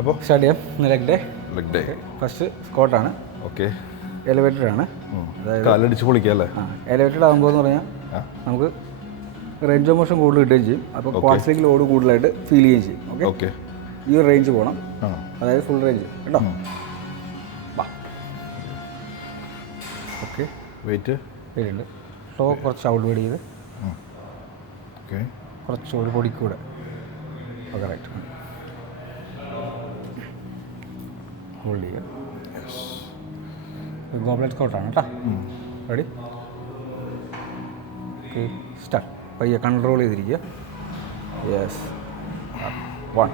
അപ്പോൾ സ്റ്റാർട്ട് ചെയ്യാം. Leg day. First സ്ക്വാട്ടാണ്. ഓക്കെ. എലിവേറ്റഡ് ആണ്. അതായത് കാലടിച്ച് പൊളിക്കുക അല്ലേ? എലിവേറ്റഡ് ആകുമ്പോൾ എന്ന് പറഞ്ഞാൽ നമുക്ക് റേഞ്ച് ഓഫ് മോഷൻ കൂടുതൽ കിട്ടുകയും ചെയ്യും. അപ്പോൾ ക്വാഡ്സിലേക്ക് ലോഡ് കൂടുതലായിട്ട് ഫീൽ ചെയ്യുകയും ചെയ്യും. ഓക്കെ. ഈ ഒരു റേഞ്ച് പോകണം, അതായത് ഫുൾ റേഞ്ച് കേട്ടോ. ഓക്കെ. വെയിറ്റ് ഉണ്ട്. ടോ കുറച്ച് ഔട്ട്വേഡ് ചെയ്ത് ഓക്കെ, കുറച്ച് ഒരു പൊടിക്കൂടെ. Okay, right. ഹോൾഡ് ചെയ്യുക. ഗോബ്ലെറ്റ് സ്ക്വാട്ടാണ് കേട്ടോ. റെഡി? Okay, start. പയ്യെ കൺട്രോൾ ചെയ്തിരിക്കുക. യെസ്. 1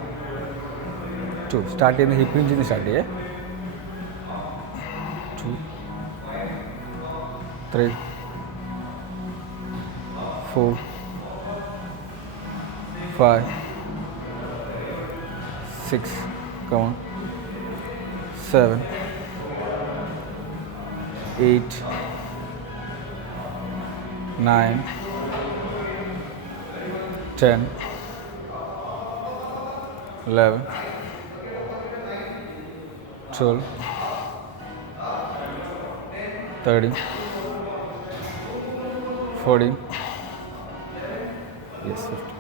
2 സ്റ്റാർട്ട് ചെയ്യുന്ന ഹിപ്പ് ഹിഞ്ചിൽ നിന്ന് സ്റ്റാർട്ട് ചെയ്യേ. 2 3 4 5 6 come on 7 8 9 10 11 12 13 14 yes 15.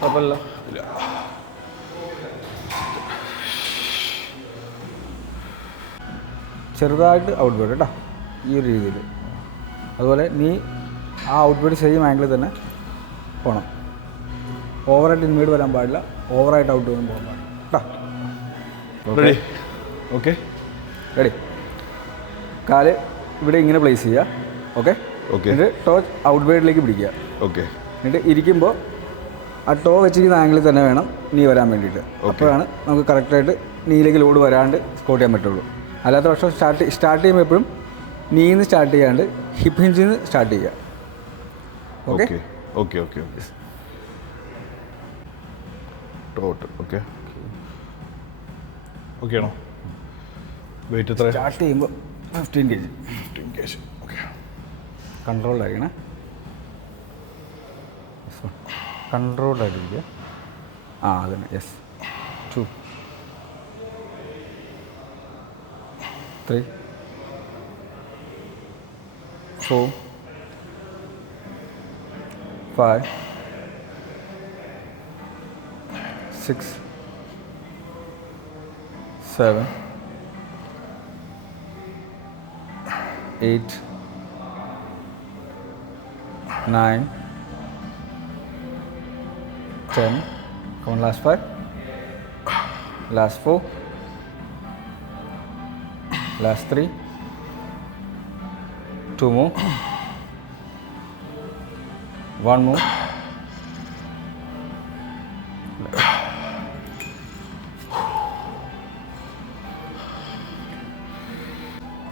കുഴപ്പമില്ല. ചെറുതായിട്ട് ഔട്ട്വേഡ് കേട്ടോ, ഈ ഒരു രീതിയിൽ. അതുപോലെ നീ ആ ഔട്ട്വേഡ് സെയിം ആംഗിളിൽ തന്നെ പോകണം. ഓവറായിട്ട് ഇൻവേഡ് വരാൻ പാടില്ല, ഓവറായിട്ട് ഔട്ട് വേണം പോകാൻ പാടില്ല കേട്ടോ. റെഡി? Okay, ready. കാല് ഇവിടെ ഇങ്ങനെ പ്ലേസ് ചെയ്യുക. ഓക്കെ. എന്നിട്ട് ടോ ഔട്ട്വേഡിലേക്ക് പിടിക്കുക. ഓക്കെ. എന്നിട്ട് ഇരിക്കുമ്പോൾ ആ ടോ വെച്ചിരിക്കുന്ന ആംഗിളിൽ തന്നെ വേണം നീ വരാൻ വേണ്ടിയിട്ട്. അപ്പോഴാണ് നമുക്ക് കറക്റ്റായിട്ട് നീയിലേക്ക് ലോഡ് വരാണ്ട് സ്കോട്ട് ചെയ്യാൻ പറ്റുള്ളൂ. അല്ലാത്ത പക്ഷം സ്റ്റാർട്ട് ചെയ്യുമ്പോൾ എപ്പോഴും നീന്ന് സ്റ്റാർട്ട് ചെയ്യാണ്ട് ഹിപ്പ് ഹിഞ്ചിൽ നിന്ന് സ്റ്റാർട്ട് ചെയ്യുക. Okay okay okay okay. Total okay. Okay ആണോ? വെയിറ്റ് എത്ര? സ്റ്റാർട്ട് ചെയ്യുമ്പോൾ 15 kg. ഓക്കെ. കൺട്രോൾഡായിരിക്കണേ. കൺട്രോൾഡായിട്ടിരിക്കുക. അതന്നെ. Yes. 2 3 4 5 6 7 8 9 10. Come on, last 5. Last 4. Last 3. 2 more. 1 more.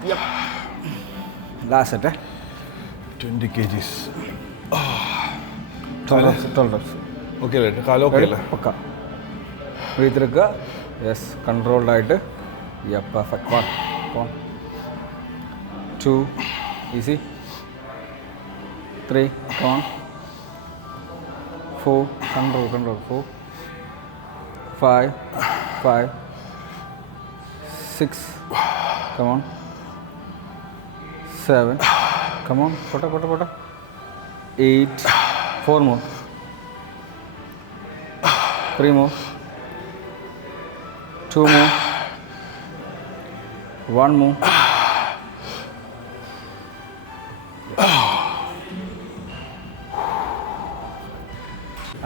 Yep. Last set, 20 kgs. 12 reps. Okay അല്ലേ? കാലൊക്കെ അല്ലേ? പക്ക. വീട്ടിലെടുക്കുക. യെസ്. കൺട്രോൾഡായിട്ട്. Perfect. 1 2 easy. 3 come on 4 control 4 5 6 come on 7 come on pota 8 4 more 3 more 2 more 1 more.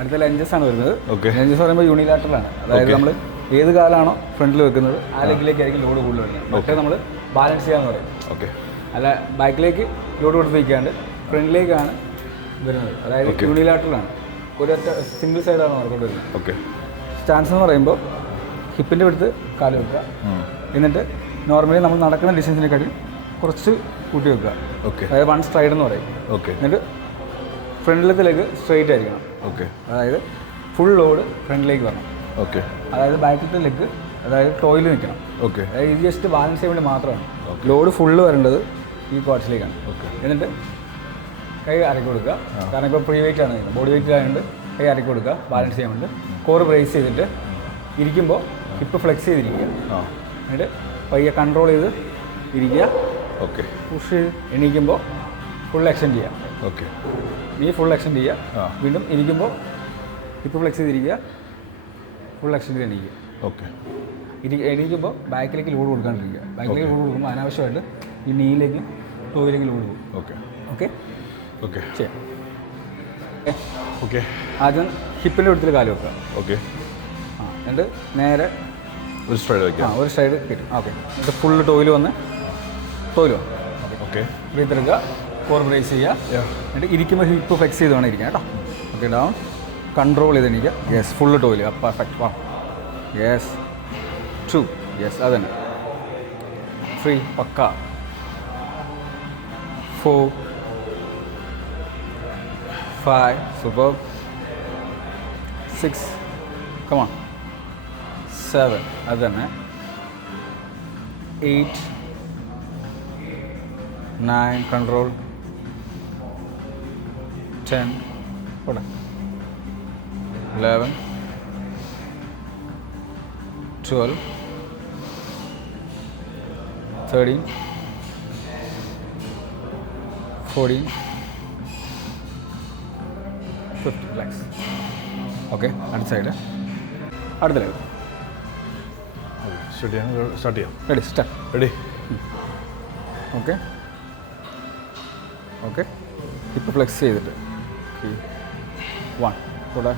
അടുത്ത lunges ആണ് വരുന്നത്. ലഞ്ചസ് പറയുമ്പോൾ യൂണിലാറ്ററലാണ്. അതായത് നമ്മൾ ഏത് കാലാണോ ഫ്രണ്ടിൽ വെക്കുന്നത് ആ ലെഗിലേക്കായിരിക്കും ലോഡ് കൂടുതൽ വരുന്നത്. പക്ഷേ നമ്മൾ ബാലൻസ് ചെയ്യാന്ന് പറയും. ഓക്കെ. അല്ല, ബാക്കിലേക്ക് ലോഡ് കൊടുത്ത് വയ്ക്കാണ്ട് ഫ്രണ്ടിലേക്കാണ് വരുന്നത്. അതായത് യൂണിലാറ്ററലാണ്. ഒരൊറ്റ സിംഗിൾ സൈഡാണ് വർക്കൗട്ട് വരുന്നത്. ഓക്കെ. സ്റ്റാൻസ് എന്ന് പറയുമ്പോൾ ഹിപ്പിൻ്റെ അടുത്ത് കാല് വെക്കുക. എന്നിട്ട് നോർമലി നമ്മൾ നടക്കുന്ന ഡിസ്റ്റൻസിനെക്കാട്ടി കുറച്ച് കൂട്ടി വെക്കുക. അതായത് 1 സ്ട്രൈഡ് എന്ന് പറയും. എന്നിട്ട് ഫ്രണ്ടിലത്തെ ലെഗ് സ്ട്രെയിറ്റ് ആയിരിക്കണം. അതായത് ഫുൾ ലോഡ് ഫ്രണ്ടിലേക്ക് വരണം. അതായത് ബാക്കിലത്തെ ലെഗ് അതായത് ടോയിൽ നിൽക്കണം. അതായത് ഇത് ജസ്റ്റ് ബാലൻസ് ചെയ്യാൻ വേണ്ടി മാത്രമാണ്. ലോഡ് ഫുള്ള് വരേണ്ടത് ഈ ക്വാഡ്സിലേക്കാണ്. എന്നിട്ട് കൈ അരക്കി കൊടുക്കുക. കാരണം ഇപ്പോൾ പ്രീ വെയിറ്റ് ആണ്, ബോഡി വെയിറ്റ് ആയതുകൊണ്ട് കൈ അരക്കി കൊടുക്കുക ബാലൻസ് ചെയ്യാൻ വേണ്ടി. കോർ ബ്രേസ് ചെയ്തിട്ട് ഇരിക്കുമ്പോൾ ഹിപ്പ് ഫ്ലെക്സ് ചെയ്തിരിക്കുക. ആ എന്നിട്ട് പയ്യെ കൺട്രോൾ ചെയ്ത് ഇരിക്കുക. ഓക്കെ. പുഷ് ചെയ്ത് എണീക്കുമ്പോൾ ഫുൾ എക്സ്റ്റെൻഡ് ചെയ്യുക. ഓക്കെ. നീ ഫുൾ എക്സ്റ്റെൻഡ് ചെയ്യുക. ആ. വീണ്ടും ഇരിക്കുമ്പോൾ ഹിപ്പ് ഫ്ലെക്സ് ചെയ്തിരിക്കുക, ഫുൾ എക്സ്റ്റെൻഡ് ചെയ്ത് എണീക്കുക. ഓക്കെ. എണീക്കുമ്പോൾ ബാക്കിലേക്ക് ലോഡ് കൊടുക്കാണ്ടിരിക്കുക. ബാക്കിലേക്ക് ലോഡ് കൊടുക്കുമ്പോൾ അനാവശ്യമായിട്ട് ഈ നീയിലേക്കും ടോയിലേക്ക് ലോഡ് കൊടുക്കും. ഓക്കെ. Okay okay. ചെയ്യാം. ഓക്കെ. ആദ്യം ഹിപ്പിൻ്റെ അടുത്തിൽ കാല് വെക്കുക. ഓക്കെ. ആ എന്നിട്ട് നേരെ ഒരു സ്ട്രൈഡ് ആ വയ്ക്കാം. ഒരു സൈഡ് കിട്ടും. ഓക്കെ. എന്നിട്ട് ഫുള്ള് ടോയിൽ വന്ന് ടോയിൽ വന്നു. ഓക്കെ. ബ്രീത്ത് എടുക്കുക, കോർ ബ്രേസ് ചെയ്യുക. എന്നിട്ട് ഇരിക്കുമ്പോൾ ഹിപ്പ് ഫ്ലെക്സ് ചെയ്ത് വേണം ഇരിക്കാം കേട്ടോ. ഓക്കെ. ഡൗൺ കൺട്രോൾ ചെയ്ത് എണീക്കുക. Yes full ടോയിൽ. Perfect. 1 yes 2 yes അത് തന്നെ 3 പക്ക 4 5 സൂപ്പർ 6 കമോൺ 7 അത് തന്നെ 8 9 കൺട്രോൾ 10 പോട്ടെ 11 12 13 14 15 റിലാക്സ്. ഓക്കെ. അടുത്ത സൈഡ് അടുത്ത ലെവൽ. സ്റ്റാർട്ട് ചെയ്യാം. Ready start. Ready. Okay. Okay. ഇപ്പോൾ ഫ്ലെക്സ് ചെയ്തിട്ട് 1 കൂടെ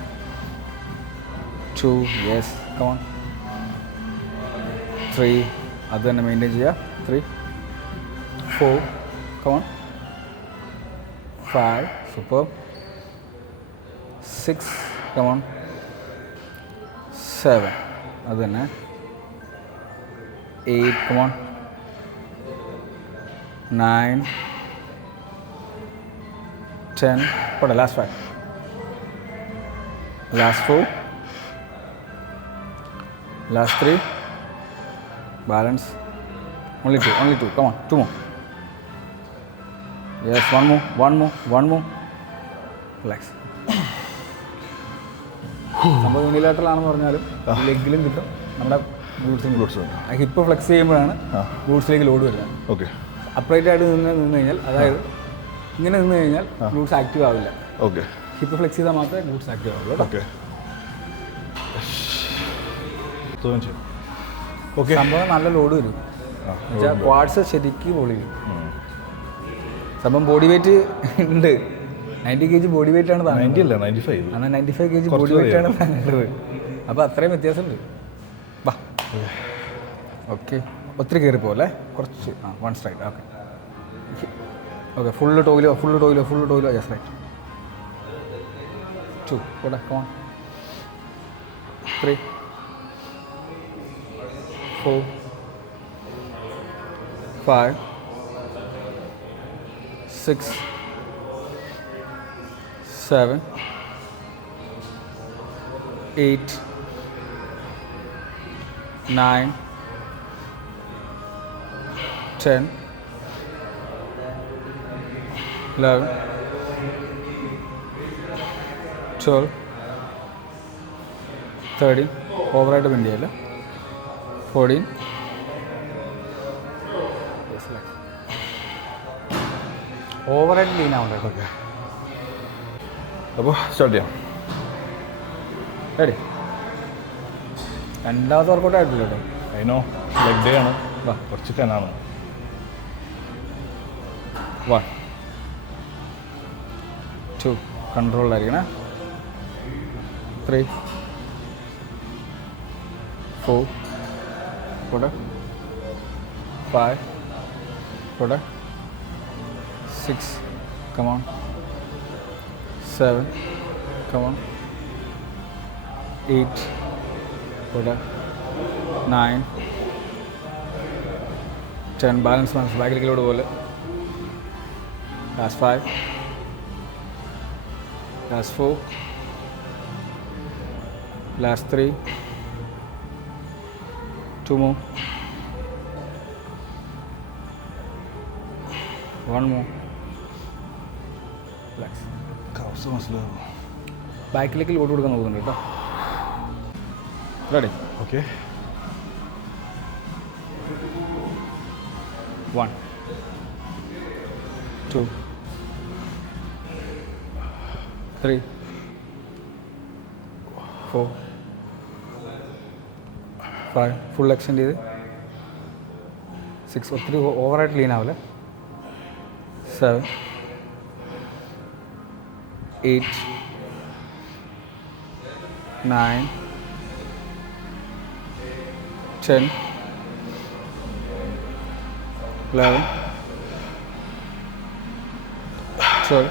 2 യെസ് കമോൺ 3 അത് തന്നെ മെയിൻറ്റെയിൻ ചെയ്യുക. 3 4 കമോൺ 5 സൂപ്പർ 6 കമോൺ 7 അത് തന്നെ 8 കമോൺ 9 10 പോട്ടെ last 5 last 4 last 3 balance only 2 come on 2 more yes one more relax. സംഭവം യൂണിലാറ്ററൽ ആണെന്ന് പറഞ്ഞാലും ലെഗിലും കിട്ടും നമ്മുടെ ഗ്ലൂട്ട്സും ഹിപ്പ് ഫ്ലെക്സ് ചെയ്യുമ്പോഴാണ് ഗ്ലൂട്ട്സിലേക്ക് ലോഡ് വരുന്നത്. ഓക്കെ. അപ്രൈറ്റ് ആയിട്ട് നിന്ന് കഴിഞ്ഞാൽ അതായത് ഇങ്ങനെ നിന്ന് കഴിഞ്ഞാൽ ഗ്ലൂട്ട്സ് ആക്റ്റീവ് ആവില്ല. ഓക്കെ. ഹിപ്പ് ഫ്ലെക്സ് ചെയ്താൽ മാത്രമേ ഗ്ലൂട്ട്സ് ആക്റ്റീവ് ആവുള്ളൂ. ഓക്കെ. ഓക്കെ. സംഭവം നല്ല ലോഡ് വരും. എന്നുവെച്ചാൽ ക്വാഡ്സ് ശരിക്കും പൊളിയും. സംഭവം ബോഡി വെയിറ്റ് ഉണ്ട് 90 kg ബോഡി വെയിറ്റ് ആണ് 90 അല്ല 95. എന്നാൽ 95 kg ബോഡി വെയിറ്റ് ആണ് താങ്കളുടെ. അപ്പോൾ അത്രയും വ്യത്യാസമുണ്ട്. വാ. ഓക്കെ. ഒത്തിരി കയറി പോലെ കുറച്ച് 1 സ്ട്രൈറ്റ്. ഓക്കെ. ഓക്കെ. ഫുള്ള് ടോയിലോ യെസ് റൈറ്റ് 2 കൂടെ കമോൺ 3 4 5 6 7 8 9 10 11 12 13 ഓവറായിട്ട് ബെൻഡ് ചെയ്യല്ല 14 ഓവറായിട്ട് ലീൻ ആവണ്ടേ. ഓക്കെ. അപ്പോൾ സ്റ്റാർട്ട് ചെയ്യാം. റെഡി. രണ്ടാമത്തെ വർക്കൗട്ട് ആയിട്ടില്ല കേട്ടോ. അതിനോ ലെഗ് ഡേ ആണ്. കുറച്ച് കനാണ്. 1 2 കൺട്രോളിലായിരിക്കണേ 3 4 കൂടെ 5 കൂടെ 6 come on 7 come on 8 കൂടെ 9 10 ബാലൻസ് ബാക്കിലേക്ക് ലോഡ് പോലെ last 5 last 4 last 3 2 more 1 more relax. Cows മനസ്സിലാവും. ബാക്കിലേക്ക് ലോഡ് കൊടുക്കാൻ നോക്കുന്നുണ്ട് കേട്ടോ. Ready? Okay. 1, 2, 3, 4, 5. Full extend ചെയ്ത് 6. ഒത്തിരി ഓവറായിട്ട് ലീൻ ആവില്ല. 7, 8, 9, 10, 11, 12,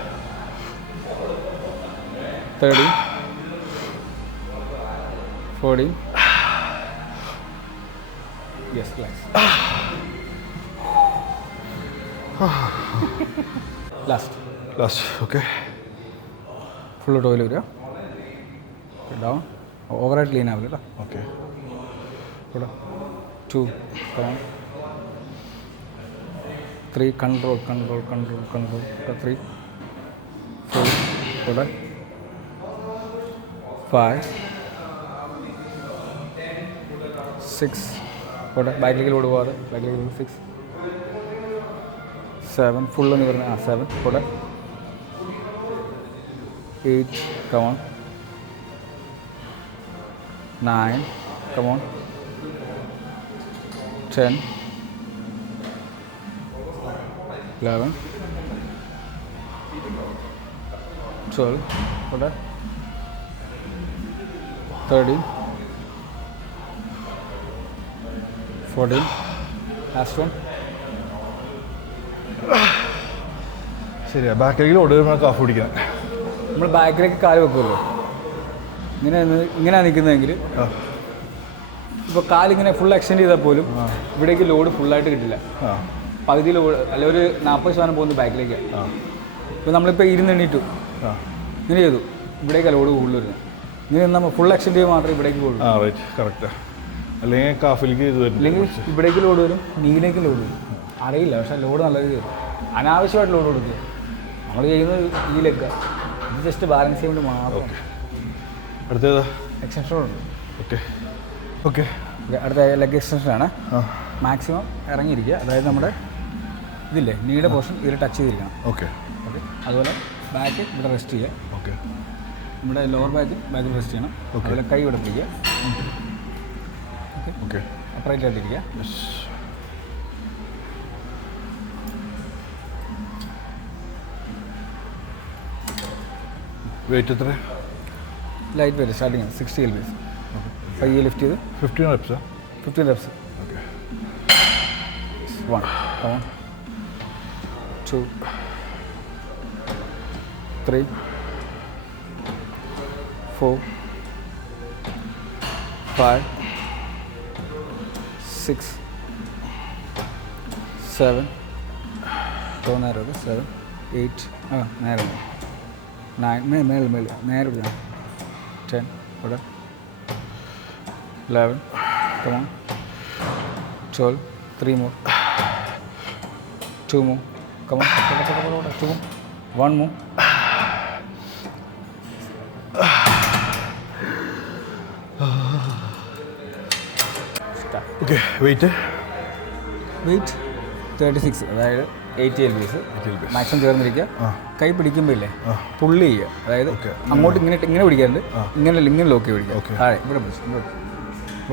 13, 14. Yes, relax. Last. Okay. Full toil വരിക. Down. ഓവറായിട്ട് ലീൻ ആവില്ല കേട്ടോ. Okay. ഇവിടെ 2, come on. 3, control. 3, 4, ഇവിടെ 5, 6, ഇവിടെ ബാക്കിലേക്ക് ലോഡ് പോകാതെ ബാക്കിലേക്ക് 6, 7, ഫുൾ എന്ന് പറഞ്ഞാൽ 7, ഇവിടെ 8, come on. 9, come on. 10, 11, 12, ഇവിടെ 13, 14, last one. ശരിയാ, ബാക്കിലേക്ക് ലോഡ് വരുമ്പോൾ കാഫ് പിടിക്കണം. നമ്മൾ ബാക്കിലേക്ക് കാല് വെക്കുമല്ലോ, ഇങ്ങനെയാണ് നിൽക്കുന്നതെങ്കിൽ ഇപ്പോൾ കാലിങ്ങനെ ഫുൾ എക്സ്റ്റെൻഡ് ചെയ്താൽ പോലും ഇവിടേക്ക് ലോഡ് ഫുള്ളായിട്ട് കിട്ടില്ല. പകുതി ലോഡ് അല്ല, ഒരു 40% പോകുന്നത് ബാക്കിലേക്കാണ്. ഇപ്പോൾ നമ്മളിപ്പോൾ എണീറ്റു ഇങ്ങനെ ചെയ്തു, ഇവിടേക്കാണ് ലോഡ് കൂടുതൽ വരുന്നത്. ഇങ്ങനെ നമ്മൾ ഫുൾ എക്സ്റ്റെൻഡ് ചെയ്ത് മാത്രമേ ഇവിടേക്ക് പോകുള്ളൂ. Right, correct. അല്ലെങ്കിൽ കാഫിലേക്ക് ഇത് വരും, അല്ലെങ്കിൽ ഇവിടേക്ക് ലോഡ് വരും, നീയിലേക്ക് ലോഡ് വരും. അറിയില്ല, പക്ഷേ ലോഡ് നല്ല രീതിയിൽ വരും. അനാവശ്യമായിട്ട് ലോഡ് കൊടുക്കുക. നമ്മൾ ചെയ്യുന്നത് ഇതിലേക്ക് ഇത് ജസ്റ്റ് ബാലൻസ് ചെയ്യുന്നത് മാത്രം. അടുത്തത് എക്സ്റ്റൻഷൻ ഉണ്ട്. ഓക്കെ. അടുത്ത ലെഗ് എക്സ്റ്റൻഷനാണ്. മാക്സിമം ഇറങ്ങിയിരിക്കുക, അതായത് നമ്മുടെ ഇതില്ലേ നീയുടെ പോർഷൻ ഇതിൽ ടച്ച് ചെയ്തിരിക്കണം. ഓക്കെ. അതുപോലെ ബാക്ക് ഇവിടെ റെസ്റ്റ് ചെയ്യുക. ഓക്കെ. നമ്മുടെ ലോവർ ബാക്കിൽ റെസ്റ്റ് ചെയ്യണം. അതുപോലെ കൈ ഇവിടെ പിടിക്കുക. ഓക്കെ. അപ്രൈറ്റ് ആയിട്ടിരിക്കുക. വെയിറ്റ് എത്ര? Light weight starting 60 lbs. പയ്യെ ലിഫ്റ്റ് ചെയ്ത് 15 reps. 15 reps. ഓക്കെ. 1, 2, 3, 4, 5, 6, 7, നേരെ 7, 8, നേരെ 9, നേരെ 10, ഇവിടെ 11, come on, 12, 3 more, 2 more, come on, 2 more, 1 more. Start. Okay. Weight 36, അതായത് 80 lbs. 80 lbs. മാക്സിമം ചേർന്നിരിക്കുക. കൈ പിടിക്കുമ്പോൾ ഇല്ലേ പുള്ളി ചെയ്യുക, അതായത് അങ്ങോട്ട് ഇങ്ങനെ പിടിക്കാറുണ്ട്, ഇങ്ങനെ ലോക്ക് പിടിക്കുക. താഴെ ഇവിടെ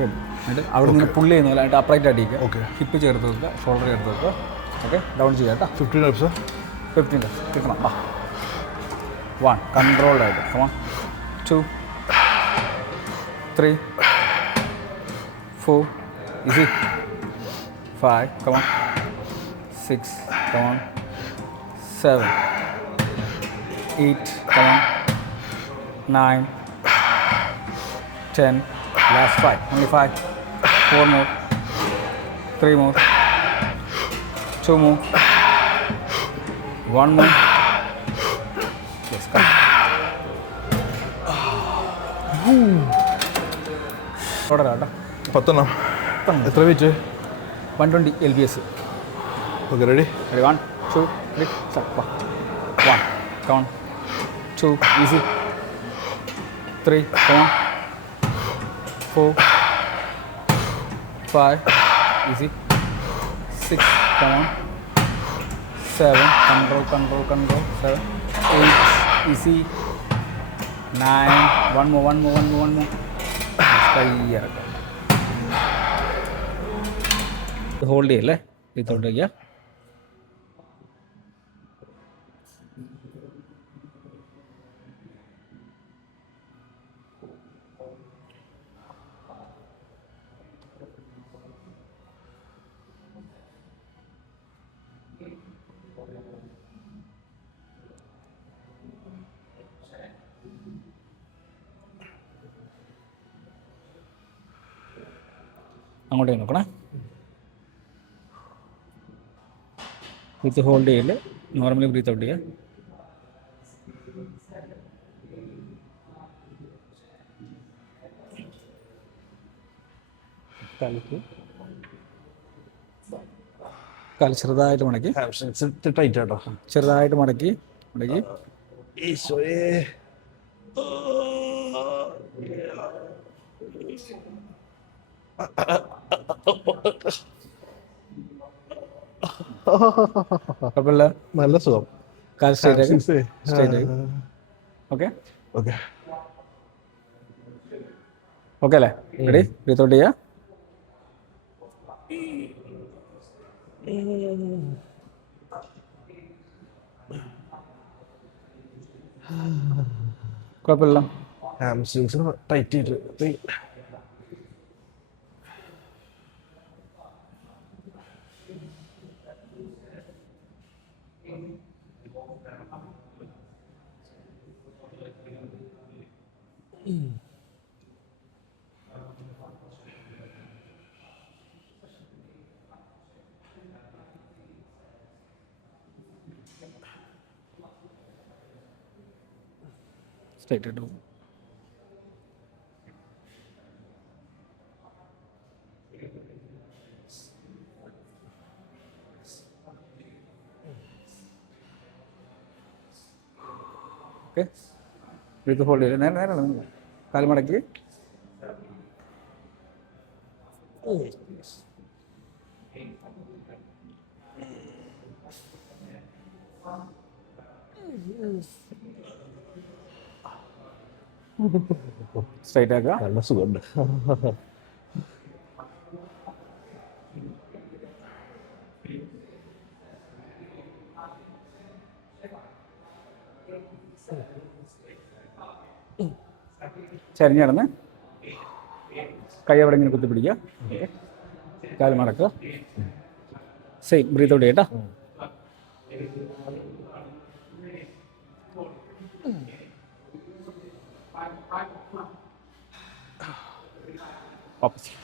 എന്നിട്ട് അവിടെ നിന്ന് പുള്ളി ചെയ്യുന്ന പോലെ അപ്രൈറ്റ് ആയിട്ടിരിക്കുക. ഓക്കെ. ഹിപ്പ് ചേർത്ത് വെക്കുക, ഷോൾഡർ ചേർത്ത് വെക്കുക. ഓക്കെ, ഡൗൺ ചെയ്യുക കേട്ടോ. 15 reps. 15 reps കിട്ടണം. 1, കൺട്രോൾഡ് ആയിട്ട്. 2, 3, 4, easy. 5, come on. 6, come on. 7, 8, come on. 9, 10, last 5, only 5, 4 more, 3 more, 2 more, 1 more. Yes, come. തുടരാം. 10. എത്ര wait? 120 lbs. Okay. Ready? 1, 2, 3, start. 1, come on. 2, easy. 3, come on. 4, 5, easy. 6, come on. 7, control. 7, 8, easy. 9, one more. Hold it, le. Without it, yeah. അങ്ങോട്ടേക്ക് നോക്കണേ. Breath hold ചെയ്യല്ലേ, normally breath out ചെയ്യുക. കാല് ചെറുതായിട്ട് മടക്കി, tight ആട്ടോ. ചെറുതായിട്ട് മടക്കി. ഈശോയേ. കുഴപ്പമില്ല, നല്ല സുഖം. കാല് സ്ട്രൈറ്റ് ആയി. ഓക്കെ അല്ലേ? റെഡി? ബ്രീത്ത് ഔട്ട് ചെയ്യുക. കുഴപ്പമില്ല. ഹാംസ്ട്രിങ്സ് ടൈറ്റ് ചെയ്തിട്ട് സ്ട്രൈറ്റ് ആയിട്ട് പോകും. ഓക്കെ, ബ്രീത്ത് ഹോൾഡ് ചെയ്ത് നേരെ കാല് മടക്കി. സ്ട്രൈറ്റ് ആക്കുക. നല്ല സുഖമുണ്ട്. ചരിഞ്ഞ് കിടന്ന് കൈ അവിടെ ഇങ്ങനെ കുത്തിപ്പിടിക്കുക. കാല് മടക്കുക. സെയിം ബ്രീത്ത് ഔട്ട് ചെയ്യട്ടോ. ഓപ്പോസിറ്റ്.